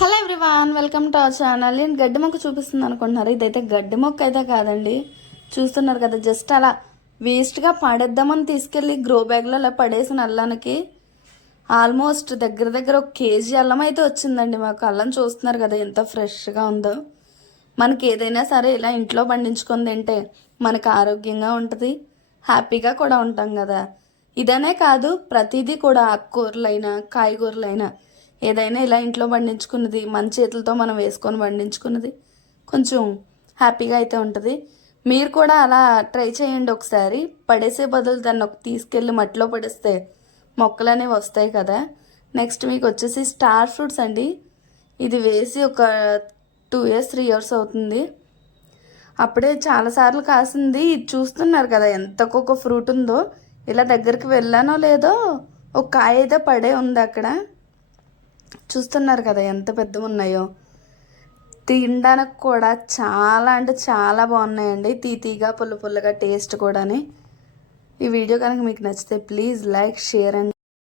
Hello everyone, welcome to our channel. నేను గడ్డి మొక్క చూపిస్తుంది అనుకుంటున్నారు. ఇదైతే గడ్డి మొక్క అయితే కాదండి. చూస్తున్నారు కదా, జస్ట్ అలా వేస్ట్గా పడేద్దామని తీసుకెళ్ళి గ్రో బ్యాగ్లో అలా పడేసిన అల్లానికి ఆల్మోస్ట్ దగ్గర దగ్గర 1 కేజీ అల్లం అయితే వచ్చిందండి. మాకు అల్లం చూస్తున్నారు కదా ఎంత ఫ్రెష్గా ఉందో. మనకి ఏదైనా సరే ఇలా ఇంట్లో పండించుకొని తింటే మనకు ఆరోగ్యంగా ఉంటుంది, హ్యాపీగా కూడా ఉంటాం కదా. ఇదనే కాదు, ప్రతిదీ కూడా ఆకుకూరలైనా కాయగూరలైనా ఏదైనా ఇలా ఇంట్లో పండించుకున్నది మన చేతులతో మనం వేసుకొని పండించుకున్నది కొంచెం హ్యాపీగా అయితే ఉంటుంది. మీరు కూడా అలా ట్రై చేయండి ఒకసారి. పడేసే బదులు దాన్ని తీసుకెళ్ళి మట్టిలో పడేస్తే మొక్కలు అనేవి వస్తాయి కదా. నెక్స్ట్ మీకు వచ్చేసి స్టార్ ఫ్రూట్స్ అండి. ఇది వేసి ఒక 2 ఇయర్స్ 3 ఇయర్స్ అవుతుంది. అప్పుడే చాలాసార్లు కాసింది. ఇది చూస్తున్నారు కదా ఎంతకొక ఫ్రూట్ ఉందో. ఇలా దగ్గరికి వెళ్ళానో లేదో ఒక కాయ అయితే పడే ఉంది అక్కడ. చూస్తున్నారు కదా ఎంత పెద్దగా ఉన్నాయో. తినడానికి కూడా చాలా అంటే చాలా బాగున్నాయండి. తీగా పుల్ల పుల్లగా టేస్ట్ కూడాని. ఈ వీడియో కనుక మీకు నచ్చితే ప్లీజ్ లైక్, షేర్ అండ్